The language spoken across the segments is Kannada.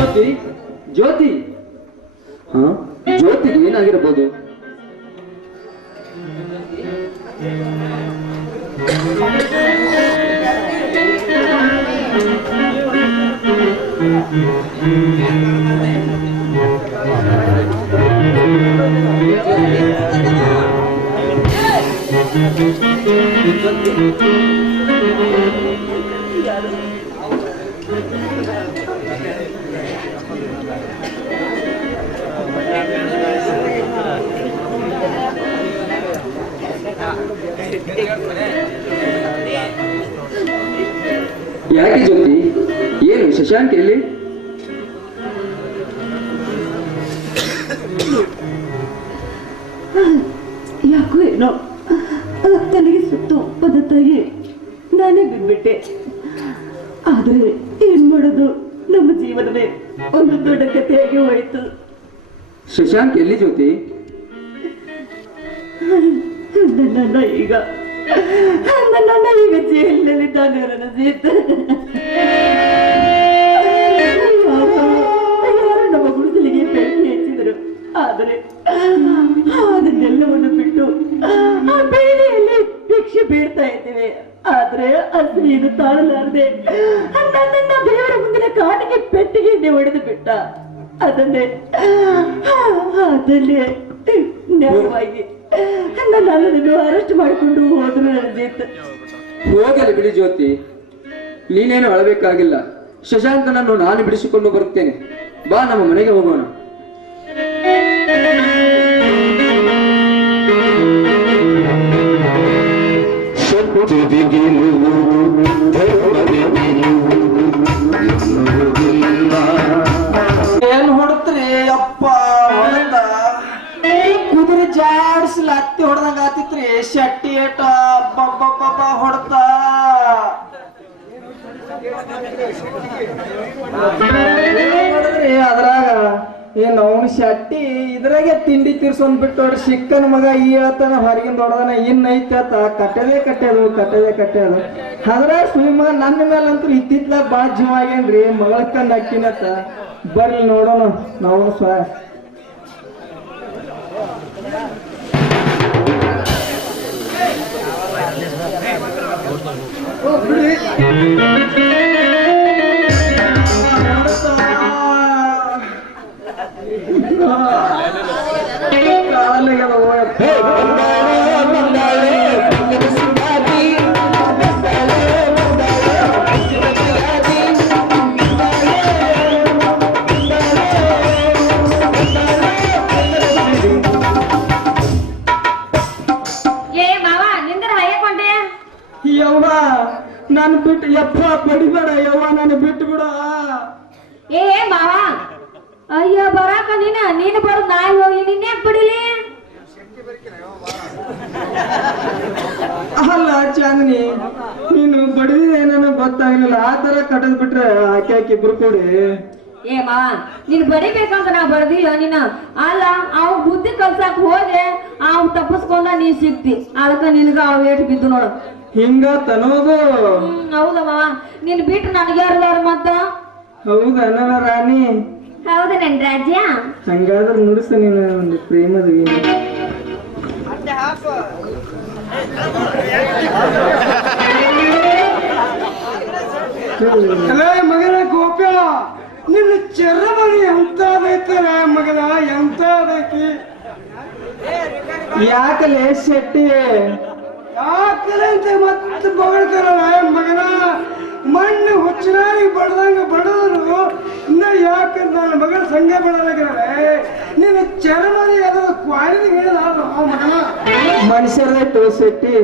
ಜ್ಯೋತಿ? ಜ್ಯೋತಿ? ಹಾ? ಜ್ಯೋತಿಗೆ ಏನಾಗಿರ್ಬೋದು? ಯಾರು ಯಾಕೆ ಜ್ಯೋತಿ? ಏನು ಶಶಾಂಕ್ ಎಲ್ಲಿ? ಯಾಕೋ ಏನೋ ತನಗೆ ಸುತ್ತು ತಾಯಿ ನಾನೇ ಬಿದ್ಬಿಟ್ಟೆ ಆದರೆ ಏನ್ ಮಾಡೋದು? ನಮ್ಮ ಜೀವನವೇ ಒಂದು ದೊಡ್ಡ ಕಥೆಯಾಗಿ ಹೋಯಿತು. ಶಶಾಂಕ್ ಎಲ್ಲಿ ಜ್ಯೋತಿ? ನನ್ನನ್ನ ಈಗ ನನ್ನನ್ನ ಈಗ ಜೈಲಿನಲ್ಲಿದ್ದಾನೆ ರಣಜಿತ್ ಯಾರು ನಮ್ಮ ಗುಡಿಸಲಿಗೆ ಬೆಂಕಿ ಹಚ್ಚಿದರು. ಆದರೆ ಅದನ್ನೆಲ್ಲವನ್ನು ಬಿಟ್ಟು ಆ ಬೇಳೆಯಲ್ಲಿ ಭಿಕ್ಷೆ ಬೇಡ್ತಾ ಇದ್ದೇವೆ. ಆದ್ರೆ ಇದು ತಾಳಲಾರದೆ ನನ್ನನ್ನ ದೇವರ ಮುಂದಿನ ಕಾಟಿಗೆ ಪೆಟ್ಟಿಗೆ ಹೊಡೆದು ಬಿಟ್ಟ. ಅದನ್ನೇ ಅದನ್ನೇ ನನ್ನ ನನ್ನನ್ನು ಅರೆಸ್ಟ್ ಮಾಡಿಕೊಂಡು ಹೋದ್ರು ಹೋಗಲಿ ಬಿಡಿ ಜ್ಯೋತಿ. ನೀನೇನು ಅಳಬೇಕಾಗಿಲ್ಲ. ಶಶಾಂಕನನ್ನು ನಾನು ಬಿಡಿಸಿಕೊಂಡು ಬರುತ್ತೇನೆ. ಬಾ ನಮ್ಮ ಮನೆಗೆ ಹೋಗೋಣ. ಏನ್ ಹೊಡತ್ರಿ ಅಪ್ಪ? ಜಾಡ್ಸ್ಲ ಹತ್ತಿ ಹೊಡೆದಂಗ ಆತಿತ್ರಿ. ಶಟ್ಟಿ ಏಟ ಬಬ್ಬಬ್ಬ ಹೊಡ್ತ. ಅದ್ರಾಗ ಏನ್ ಅವ್ನ ಶಟ್ಟಿ ಇದ್ರಾಗೆ ತಿಂಡಿ ತಿರ್ಸೊಂದ್ ಬಿಟ್ಟು ಸಿಕ್ಕನ ಮಗ ಈ ಹೇಳ್ತಾನ, ಹೊರಗಿಂದ ಹೊಡೆದನ, ಇನ್ ಐತತ ಕಟ್ಟದೆ ಕಟ್ಟೆದು ಕಟ್ಟದೆ ಕಟ್ಟೆದು. ಅದ್ರಾಗ ಸುಳಿ ನನ್ನ ಮೇಲಂತೂ ಇದ್ದಿದ್ಲ ಬಾಳ ಜೀವ ಮಗಳ ಕಂಡ್ ಹಾಕಿನತ್ತ ಬರ್ಲಿ ನೋಡೋಣ, ನಾವು ಸ್ವ ಏ ಯವ್ವ ನಾನು ಬಿಟ್ಟು ಯಪ್ಪ ಬಡಿಬೇಡ ಯವ್ವ ನಾನು ಬಿಟ್ಟು ಬಿಡ. ಏ ಮಾವ. ಅಯ್ಯೋ ಬರಾಕ ನೀನ? ನೀನು ಬರೋದ್ ನಾಯಿ ಹೋಗಿ ನಿನ್ನೆ ಬಿಡಿಲಿ? ಅಲ್ಲ ಚಾಂದಿನಿ ನೀನು ಬಡಿದೇನೋ ಗೊತ್ತಾಗ್ಲಿಲ್ಲ. ಆ ತರ ಕಟ್ಟದ್ ಬಿಟ್ರೆ ಆಕೆ ಆಕೆ ಇಬ್ರು ಕೂಡಿ. ಏ ಮಾವ ನೀನ್ ಬಡಿಬೇಕಂತ ನಾ ಬಡದಿಲ್ಲ ನೀನ. ಅಲ್ಲ ಅವ್ ಬುದ್ಧಿ ಕಲ್ಸಾಕ್ ಹೋದೆ ಅವ್ ತಪ್ಪಿಸ್ಕೊಂಡ ನೀ ಸಿಕ್ತಿ. ಅದಕ್ಕ ನಿನಗ ಅವ್ ಏಟ್ ಬಿದ್ದು ನೋಡು. ಹಿಂಗ ತನೋದು? ಹೌದವಾ ನೀನ್ ಬಿಟ್ಟು ನನಗೆ ಯಾರು ಮತ್ತ? ಹೌದಾ ನನ್ನ ರಾಣಿ? ಹೌದ ನನ್ ರಾಜ್ಯ. ಹಂಗಾದ್ರೆ ನುಡಿಸ ನೀನು ಒಂದು ಪ್ರೇಮದ ವೀಣೆ. ಮಗನ ಗೋಪ್ಯ ನಿನ್ನ ಚರಮಣಿ ಎಂತದೈತಲ್ಲ ಮಗನ ಎಂತಾದೈತಿ? ಯಾಕಲೇ ಶೆಟ್ಟಿ? ಯಾಕಲೆ ಅಂತ ಮತ್ತೆ ಬಗಳ್ತಾರಲ್ಲ ಮಗನ ಮಣ್ಣು ಹುಚ್ಚನಾಗಿ ಬಡ್ದಂಗ ಬಡದ್ರು ಇನ್ನ ಯಾಕೆ ನನ್ನ ಮಗಳ ಸಂಘ ಬಡಲಾಗಿದ್ದಾರೆ ನಿನ್ನ ಚರ್ಮದ ಯಾವ್ದು ಕ್ವಾಲಿಟಿ ಮಗನ? ಮನುಷ್ಯರಾಯ್ತು ಶೆಟ್ಟಿ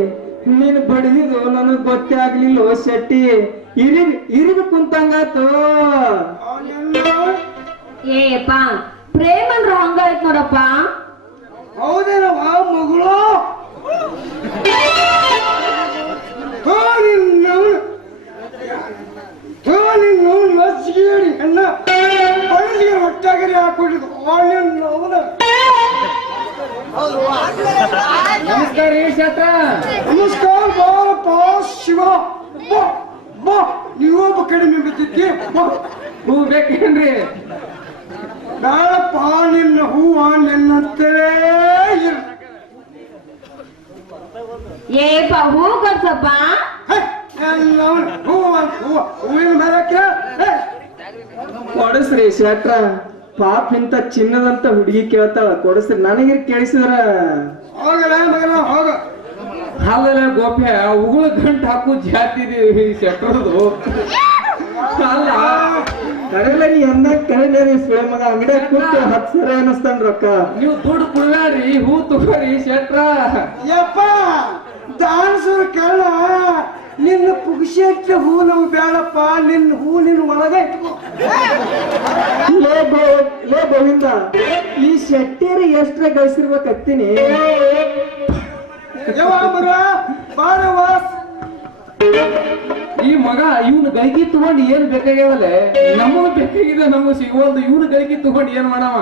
ನೀನು ಬಡಿದಿದ್ದು ನನಗೆ ಗೊತ್ತೇ ಆಗ್ಲಿಲ್ಲ ಶೆಟ್ಟಿ ಇರಿ ಇರಿದು ಕುಂತಂಗಾತು ಏಪ್ಪ ಪ್ರೇಮ ಅಂದ್ರ ಹಂಗಾಯ್ತ್ ನೋಡಪ್ಪ. ಹೌದೇನವ ಮಗಳು? ಅಣ್ಣ. ನಮಸ್ಕಾರ ಶತ. ನಮಸ್ಕಾರ ಬಾರಪ್ಪ ಶಿವ. ಬಾ ನೀವೊಬ್ಬ ಕಡಿಮೆ ಬಿದ್ದಿದ್ದಿ. ಹೂ ಬೇಕೇನ್ರಿ ಬೇಡಪ್ಪ ನಿನ್ನ ಹೂವ ನಿನ್ನಂತೆ ಇರು ಏಪ ಹೂ ಕೊಡ್ಸಪ್ಪ ಹೂವಿನ ಮರಕ್ಕೆ ಕೊಡಸ್ರಿ ಶೆಟ್ರ ಪಾಪ ಇಂತ ಚಿನ್ನದಂತ ಹುಡುಗಿ ಕೇಳ್ತಾಳ. ಕೊಡಸ್ರಿ ನನಗೆ ಕೇಳಿಸಿದ್ರ? ಹೋಗಲ್ಲ ಮಗನ ಹೋಗ. ಅಲ್ಲಲ್ಲ ಗೋಪ್ಯ ಉಗುಳ ಗಂಟು ಹಾಕು ಜಾತಿ ಶೆಟ್ರದು ಅಲ್ಲ ಕರೆಲ್ಲ ನೀ ಅಂದ ಕರೆನೇ ಸುಳೆ ಮಗ ಅಂಗಡಿಯಾಗ ಕೂತು ಹತ್ತು ಸರ ಅನ್ನಿಸ್ತಾನ ರೊಕ್ಕ. ನೀವು ದುಡ್ಡು ಕುಳ್ಳಾರಿ ಹೂ ತಗೋರಿ ಶೆಟ್ರ. ಯಪ್ಪ! ದಾನ್ಸೂರ್ ಕಳ್ಳ, ನಿನ್ನ ಪುಗ್ಸಕ್ಕೆ ಹೂ ನಮ್ ಬೇಡಪ್ಪ, ನಿನ್ನ ಹೂ ನಿನ್ನ ಒಳಗೆ ಇಟ್ಕೋ. ಲೇ ಲೇ ಗೋವಿಂದ, ಈ ಶೆಟ್ಟಿರಿ ಎಷ್ಟ್ರ ವಾಸ್. ಈ ಮಗ, ಇವನು ಗೈಕಿ ತಗೊಂಡು ಏನ್ ಬೇಕಾಗ್ಯಾವಲ್ಲ ನಮಗ್ ಬೇಕಾಗಿದೆ ನಮಗ್ ಸಿಗುವಲ್ದು, ಇವನು ಗೈಕಿ ತಗೊಂಡು ಏನ್ ಮಾಡವ?